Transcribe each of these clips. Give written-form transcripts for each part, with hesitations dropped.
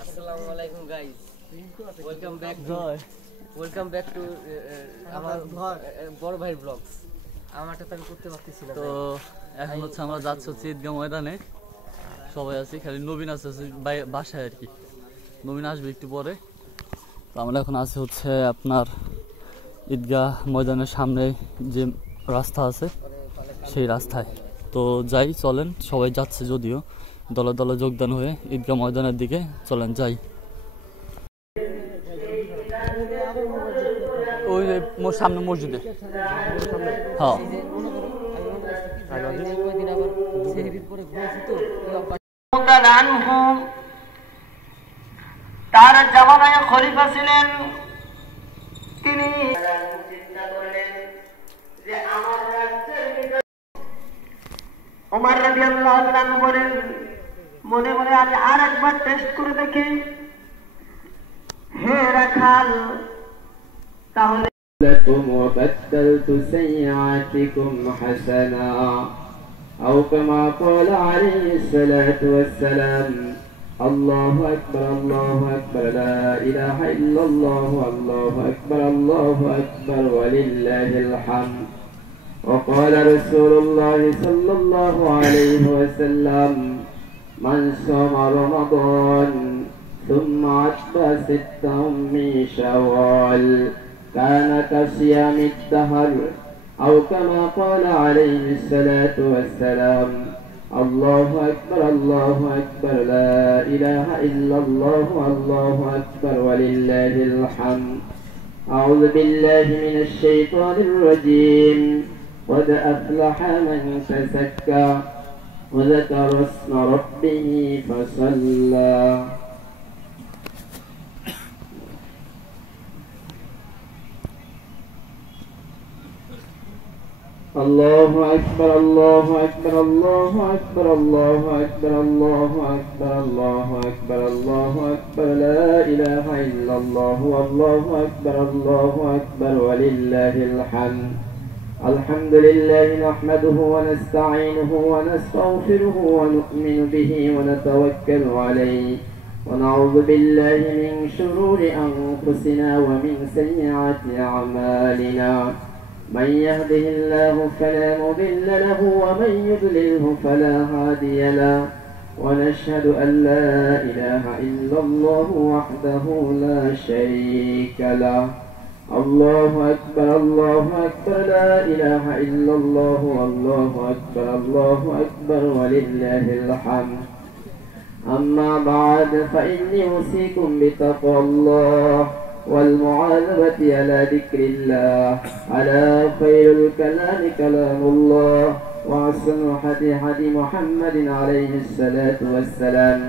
আসসালামু আলাইকুম guys, welcome back to আমার বড় ভাই ব্লগস। আমারটা তো আমি করতে পারতেছি না। তো এখন হচ্ছে আমরা যাচ্ছি হচ্ছে ঈদগাহ ময়দানে, সবাই আছি, খালি নবীন আছে বাসায় আর কি। নবীন আসবে একটু পরে। তো আমরা এখন আছি হচ্ছে আপনার ঈদগাহ ময়দানের সামনে যে রাস্তা আছে সেই রাস্তায়। তো যাই, চলেন, সবাই যাচ্ছে যদিও দলে দলে যোগদান হয়ে ঈদগাহ ময়দানের দিকে চলেন যাই। ওই সামনে মসজিদে। হ্যাঁ তার জামানায় খলিফা ছিলেন, তিনি চিন্তা করলেন যে আমার রাজ্যের ওমর রাদিয়াল্লাহু আনহু বলেন, মনে মনে আমি আর একবার টেস্ট করে দেখি, হে রাখাল, তাহলে لكم وبدلت سيئاتكم حسنا أو كما قال عليه الصلاة والسلام. الله أكبر الله أكبر لا إله إلا الله الله أكبر ولله الحمد. وقال رسول الله صلى الله عليه وسلم من صام رمضان ثم أتبع ستا من شوال كان كصيام الدهر أو كما قال عليه الصلاة والسلام. الله أكبر لا إله إلا الله الله أكبر ولله الحمد. أعوذ بالله من الشيطان الرجيم. قد أفلح من تزكى وذكر اسم ربه فصلى. الله أكبر الله أكبر الله أكبر الله أكبر الله أكبر الله أكبر الله أكبر لا إله إلا الله والله أكبر ولله الحمد. الحمد لله نحمده ونستعينه ونستغفره ونؤمن به ونتوكل عليه ونعوذ بالله من شرور أنفسنا ومن سيئات أعمالنا. من يهده الله فلا مضل له ومن يضلله فلا هادي له ونشهد أن لا إله إلا الله وحده لا شريك له. الله أكبر لا إله إلا الله والله أكبر ولله الحمد. أما بعد فإني أوصيكم بتقوى الله والمعاذبة على ذكر الله. على خير الكلام كلام الله وأحسن الهدي محمد عليه الصلاة والسلام.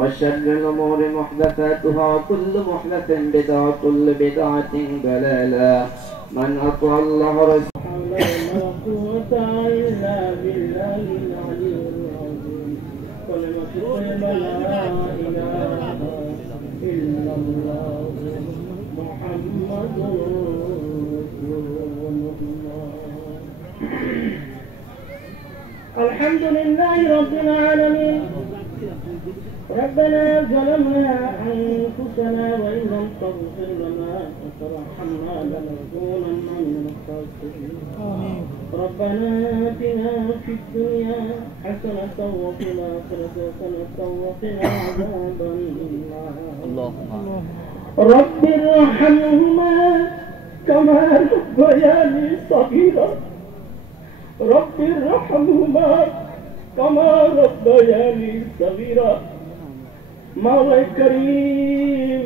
وشر الأمور محدثاتها وكل محدثة بدعة وكل بدعة ضلالة. من أطاع الله ورسوله ولا قوة إلا بالله العلي العظيم. كلمة لا إله إلا الله محمد رسول الله. الحمد لله رب العالمين. ربنا ظلمنا أنفسنا وإن لم تغفر لنا وترحمنا لنكونن من الخاسرين. ربنا آتنا في الدنيا حسنة وفي الآخرة حسنة وقنا عذاب النار. رب ارحمهما كما ربياني صغيرا. رب ارحمهما كما ربياني صغيرا. مولا كريم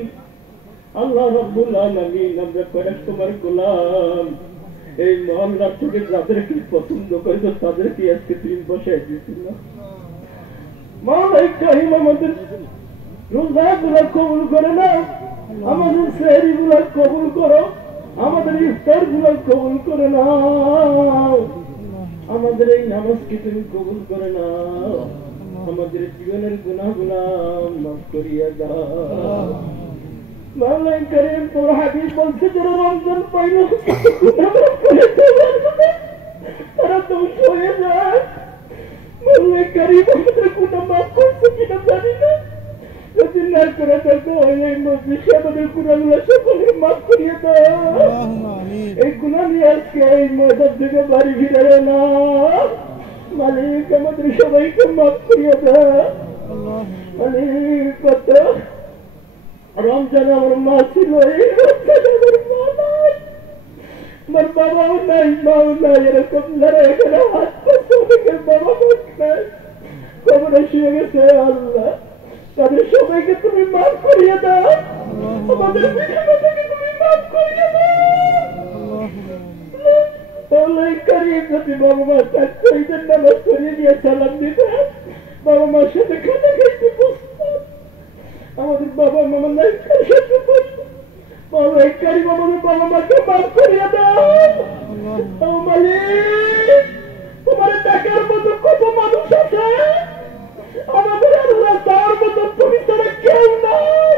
আল্লাহ রাব্বুল আলামিন, আমরা কয়েক তোমার গোলাম, এই মহল্লার থেকে যাদেরকে পছন্দ করেছো তাদেরকে আজকে দিন বসাই দিয়েছিল। মাওলা কারীম আমাদের রোজাগুলো কবুল করে নাও, আমাদের সেহরিগুলো কবুল করো, আমাদের ইফতারগুলো কবুল করে নাও, আমাদের এই নামাজকে তুমি কবুল করে নাও, আমাদের জীবনের গুনাহগুলো মাফ করিয়া দাও। মাওলা কারীম তোর হাবিব বলছে যারা রমজান পাইল তারা ধ্বংস হয়ে যায়। মাওলা কারীম আমাদের গুনাহ মাফ করছো কিনা জানি না, যদি না করে দেখো এই মজলিসে আমাদের গুনাহগুলো সকলে মাফ করিয়ে দাও। এই গুনাহ নিয়ে আজকে এই ময়দান থেকে বাড়ি ফিরে না মালিক, আমাদের সবাইকে মাফ করিয়ে দাও মালিক। কত রমজান আমার মা ছিল, এই রমজান আমার মা নাই, আমার বাবাও নাই, মাও নাই, এরকম যারা এখানে হাত পাচ্ছে অনেকের বাবা মাস নাই, কবরে শুয়ে গেছে আল্লাহ, তাদের সবাইকে তুমি মাফ করিয়ে দাও, আমাদের পিতামাতাকে তুমি মাফ করিয়ে দাও। যদি বাবা মা থাকতো ঈদের নামাজ পড়িয়ে দিয়ে সালাম দিতে, বাবা মার সাথে খানা খাইতে বসতাম, আমাদের বাবা মামা নাই কার সাথে বসতো, আমাদের বাবা মাকে মাফ করিয়ে দাও মালিক। তোমার টাকার মতো কত মানুষ আছে, আমাদের আল্লাহ তার মতো তুমি ছাড়া কেউ নাই,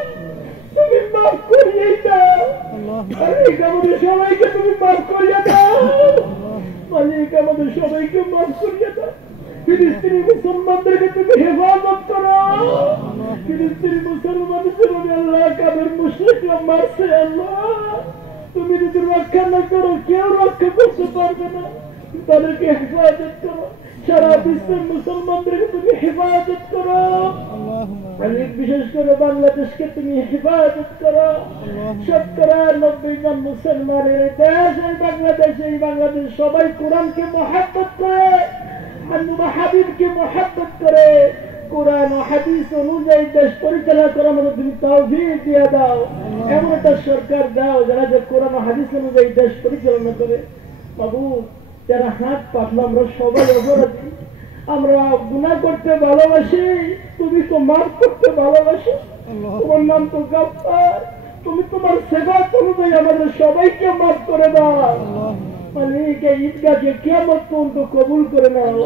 তুমি মাফ করিয়ে দাও মালিক, আমাদের সবাইকে তুমি মাফ করিয়ে দাও মালিক, আমাদের সবাইকে মাফ করিয়ে দাও। ফিলিস্তিনি মুসলমানদেরকে তুমি হেফাজত করো, ফিলিস্তিনি মুসলমানদের আল্লাহ কাদের মুশরিকরা মারছে আল্লাহ, তুমি যদি রক্ষা না করো কেউ রক্ষা করতে পারবে না, তাদেরকে হেফাজত করো, সারা বিশ্বের মুসলমানদেরকে তুমি হেফাজত করো মালিক, বিশেষ করে বাংলাদেশকে তুমি হেফাজত করো। 90% মুসলমানের দেশ এই বাংলাদেশ, এই বাংলাদেশ সবাই কোরআনকে মহব্বত করে, হাবিবকে মহব্বত করে, কোরআন ও হাদিস অনুযায়ী দেশ পরিচালনা করার মতো তুমি তৌফিক দিয়ে দাও। এমন একটা সরকার দাও যারা যে কোরআন ও হাদিস অনুযায়ী দেশ পরিচালনা করে। মাবুদ, যারা হাত পাতলা আমরা সবাই অপরাধী, আমরা গুনাহ করতে ভালোবাসি, তুমি তো মাফ করতে ভালোবাসো, তোমার নাম তো গফফার, তুমি তোমার সেবত অনুযায়ী আমাদের সবাইকে মাফ করে দাও মালিক। এই ঈদগাহকে কিয়ামত পর্যন্ত কবুল করে নাও,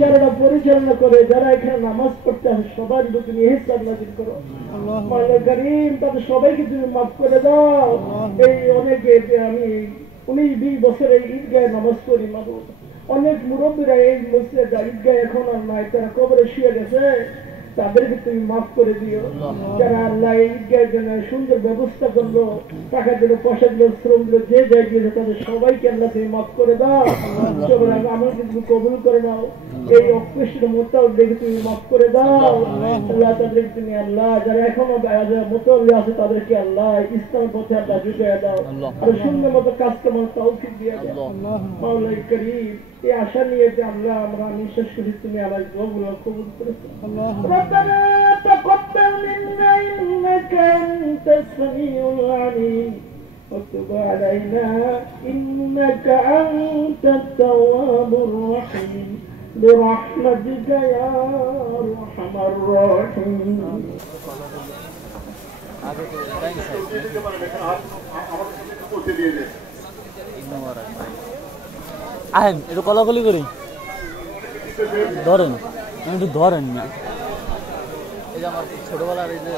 যারা পরিচালনা করে, যারা এখানে নামাজ পড়তে আসে সবার উপর তুমি ইহসান নাযিল করো মাওলা কারীম, তাদের সবাইকে তুমি মাফ করে দাও। এই অনেকে আমি 19-20 বছর এই ঈদগাহে নামাজ পড়ি মাবুদ, অনেক মুরব্বীরা এই মসজিদে ঈদগাহ এখন আর নাই, তারা কবরে শুয়ে গেছে, তাদেরকে তুমি মাফ করে দিও। যারা আল্লাহ এই ঈদগাহের জন্য সুন্দর ব্যবস্থা করলো, টাকা দিল, পয়সা দিল, শ্রম দিল, যে যাই দিয়েছে তাদের সবাইকে আল্লাহ তুমি মাফ করে দাও, আমাকে তুমি কবুল করে নাও। এই অকৃষ্ট মোতাউল দেখে তুমি মাফ করে দাও আল্লাহ, তাদেরকে তুমি আল্লাহ, যারা এখনো মোতাউল আছে তাদেরকে আল্লাহ ইসলামের পথে আল্লাহ ঢুকিয়ে দাও, আর সুন্দর মতো কাজ করার তৌফিক দিয়ে দাও মাওলা কারীম। এই আশা নিয়ে যে আমরা নিঃশ্বাস করি, তুমি আমার দোয়াগুলো কবুল করেছো। ربنا تقبل منا إنك أنت السميع العليم وتب علينا إنك أنت التواب الرحيم برحمتك يا أرحم الراحمين. আহেন একটু কলাকলি করি, ধরেন একটু ধরেন না। এই যে আমার ছোটবেলার এই যে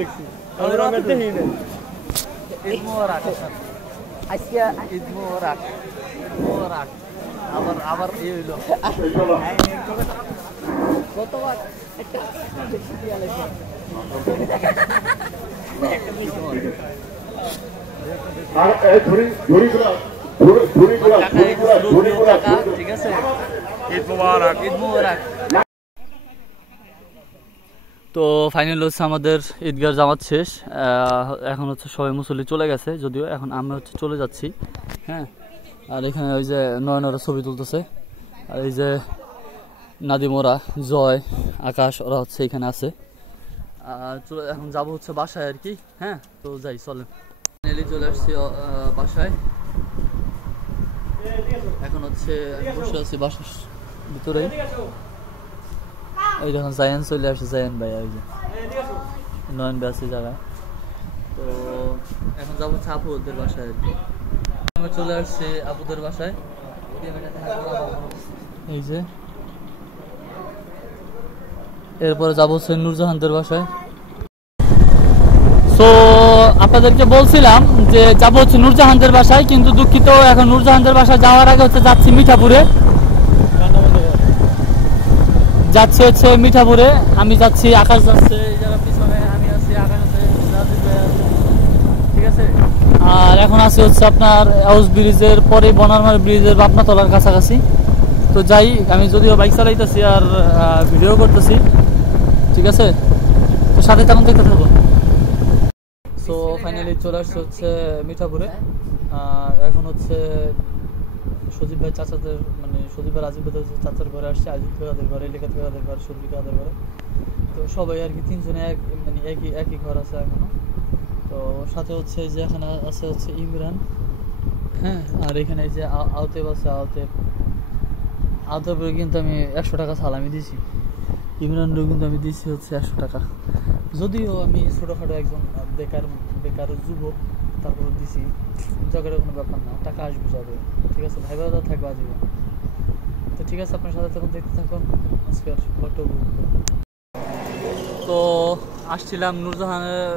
দেখছি ঈদ মোবারক, আজকে ঈদ মোবারক, মোবারক আবার এই হইল গতবার একটা ঠিক আছে। ঈদ মোবারক, ঈদ মোবারক। তো ফাইনাল হচ্ছে আমাদের ঈদগাহ জামাত শেষ, এখন হচ্ছে সবাই মুসল্লি চলে গেছে, যদিও এখন আমরা হচ্ছে চলে যাচ্ছি। হ্যাঁ, আর এখানে ওই যে নয়নরা ছবি তুলতেছে, আর এই যে নাদিম ওরা, জয়, আকাশ ওরা হচ্ছে এখানে আছে। আর এখন যাবো হচ্ছে বাসায় আর কি। হ্যাঁ, তো যাই, চলেন। ফাইনালি চলে আসছি বাসায়, এখন হচ্ছে বসে আছি বাসার ভিতরে। এই যখন জায়ান চলে আসে, জায়ান ভাই ওই যে নয়ন ভাই আছে জায়গায়। তো এখন যাবো হচ্ছে আপু ওদের বাসায় আর কি। আমরা চলে আসছি আপুদের বাসায়, এই যে এরপরে যাবো হচ্ছে নূরজাহানদের বাসায়। তো আপনাদেরকে বলছিলাম যে যাবো হচ্ছে নূরজাহানদের বাসায়, কিন্তু দুঃখিত এখন নূরজাহানদের বাসায় যাওয়ার আগে হচ্ছে যাচ্ছি মিঠাপুরে, যাচ্ছি হচ্ছে মিঠাপুরে। আমি যাচ্ছি, আকাশ যাচ্ছে এই জায়গার পিছনে, আমি আছি, আকাশ আছে, রাজীব ভাই আছে, ঠিক আছে। আর এখন আছি হচ্ছে আপনার হাউস ব্রিজের পরে বনারমারি ব্রিজের বাপনাতলার কাছাকাছি। তো যাই, আমি যদিও বাইক চালাইতেছি আর ভিডিও করতেছি, ঠিক আছে। তো সাথে তেমন দেখতে থাকবো। তো ফাইনালি চলে আসছে হচ্ছে মিঠাপুরে। আর এখন হচ্ছে সজীব ভাই চাচাদের, মানে সজীব ভাই রাজীব ভাই চাচার ঘরে আসছে, আজিজ কাদের ঘরে, লেখা কাদের ঘরে, সজীব কাদের ঘরে। তো সবাই আর কি তিনজনে মানে একই ঘর আছে এখনো। তো সাথে হচ্ছে যে এখানে আছে হচ্ছে ইমরান, হ্যাঁ। আর এখানে যে আওতেব আছে, আওতেবের কিন্তু আমি 100 টাকা সালামি দিয়েছি, ইমরানও কিন্তু আমি দিয়েছি হচ্ছে 100 টাকা। যদিও আমি ছোটোখাটো একজন বেকার যুবক, তারপরে দিছি, জগের কোনো ব্যাপার না, টাকা আসবে যাবে, ঠিক আছে। ভাই বাবা থাকবে আজীবন। তো ঠিক আছে, আপনার সাথে তখন দেখতে থাকুন আজকের ফটো। তো আসছিলাম নূরজাহানের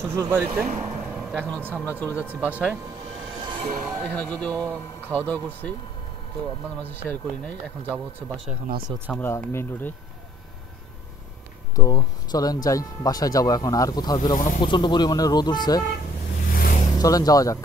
শ্বশুর বাড়িতে, এখন হচ্ছে আমরা চলে যাচ্ছি বাসায়। তো এখানে যদিও খাওয়া দাওয়া করছি, তো আপনাদের মাঝে শেয়ার করি নাই। এখন যাব হচ্ছে বাসায়, এখন আছে হচ্ছে আমরা মেইন রোডে। তো চলেন যাই, বাসায় যাব এখন, আর কোথাও বেরোবো না, প্রচণ্ড পরিমাণে রোদ উঠছে, চলেন যাওয়া যাক।